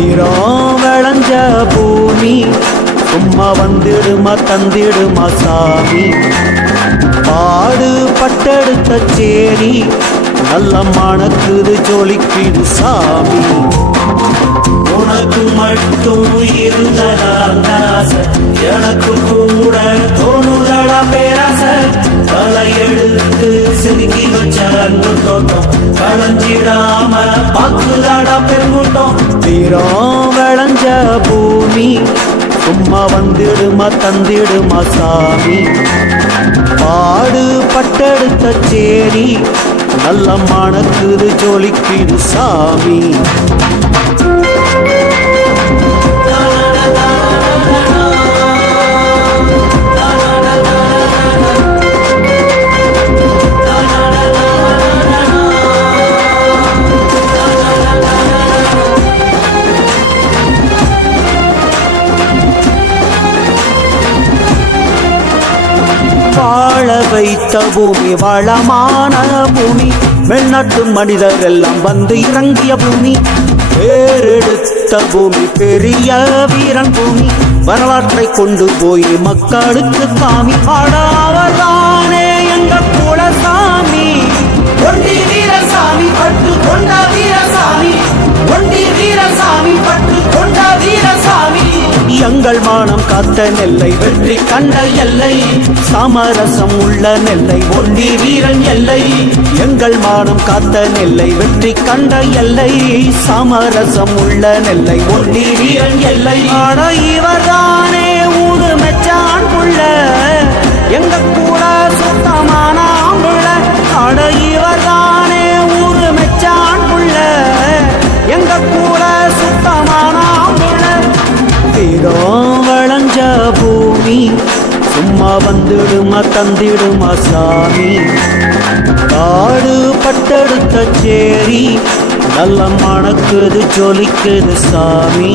வீரம் விளைஞ்ச பூமி. சும்மா வந்துடுமா தந்திடுமா சாமி. பாடு பட்டெடுத்த சேரி நல்ல மணக்குது ஜொலிக்குது சாமி. உனக்கு மட்டும் இருந்ததாச எனக்கு கூட தோணுதடா பேராச. தலையெடுத்து செதுக்கி வச்ச அன்பு தோட்டம் பெருங்கூட்டம் வீரம் விளைஞ்ச பூமி. சும்மா வந்துடுமா தந்திடுமா சாமி. பாடு பட்டெடுத்த சேரி. நல்ல மணக்குது ஜொலிக்குது சாமி. வைத்த பூமி வளமான பூமி. வெளிநாட்டு மனிதர் எல்லாம் வந்து இறங்கிய பூமி. பேரெடுத்த பூமி பெரிய வீரன் பூமி. வரலாற்றை கொண்டு போய் மக்களுக்கு காமி. பாடா எங்கள் மானம் காத்த நெல்லை வெற்றி கண்ட எல்லை. சமரசம் உள்ள நெல்லை ஒண்டி வீரன் எல்லை. எங்கள் மானம் காத்த நெல்லை வெற்றி கண்ட எல்லை. சமரசம் உள்ள நெல்லை ஒண்டி வீரன் எல்லை. ஆனா இவர்தானே ஊடு மெச்சான் புள்ள. எங்க கூட சுத்தமான ஆம்புள்ள. ஆட இவர்தானே ஊரு மெச்சான் புள்ள. எங்க கூட சுத்தமான சாமி சும்மா வந்துடுமா தந்திடுமா சாமி. காடு பட்டெடுத்த சேரி நல்ல மணக்குது ஜொலிக்குது சாமி.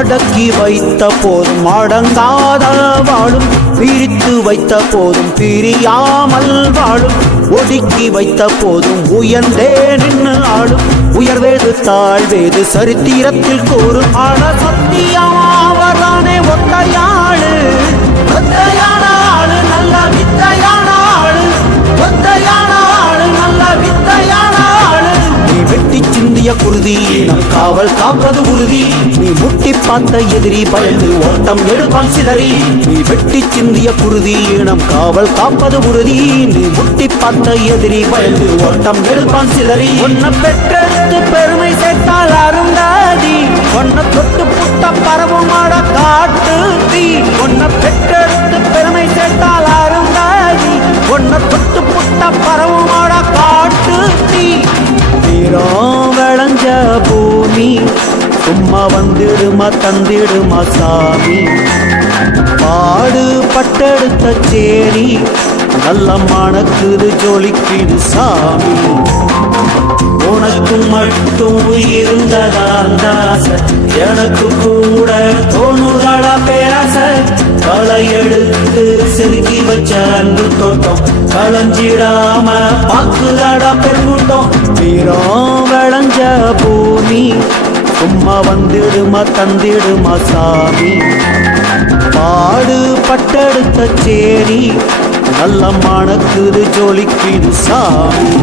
அடக்கி வைத்த போதும் அடங்காத வாழும் பிரித்து வைத்த போதும் பிரியாமல் வாழும் ஒடுக்கி வைத்த போதும் உயர்ந்தே நின்று ஆளும் உயர்வேது தாழ்வேது சரித்திரத்தில் கூறும். ஆட சத்தியமாவதானே ஒத்தையா உறுதி. நம் காவல் காப்பது உறுதி. நீ முட்டி பார்த்த எதிரி பயந்து ஓட்டம் எடுப்பான் சிதறி. நீ வெட்டி சிந்திய குருதி நம் காவல் காப்பது உறுதி. நீ முட்டி பார்த்த எதிரி பயந்து ஓட்டம் எடுப்பான் சிதறி. உன்னை பெற்றெடுத்து பெருமை சேர்த்தால் அருந்தாதி. உன்னை தொட்டு புட்ட பரவும் காட்டு தீ. உன்னை பெற்றெடுத்து பெருமை சேர்த்தால் அருந்தாதி. உன்னை தொட்டு புட்ட பரவும் வந்துடுமா தந்திடுமா சாமி? பாடு பட்டெடுத்த சேரி நல்ல மணக்குது ஜொலிக்குது சாமி. உனக்கு மட்டும் இருந்ததாச எனக்கு கூட தோணுதடா பேராச. எடுத்து செதுக்கி வச்ச அன்பு தோட்டம் களஞ்சிடாம பாக்குதடா பெருங்கூட்டம். வீரம் விளைஞ்ச பூ சும்மா வந்துடுமா தந்திடுமா சாமி? பாடு பட்டெடுத்த சேரி நல்ல மணக்குது ஜொலிக்குது சாமி.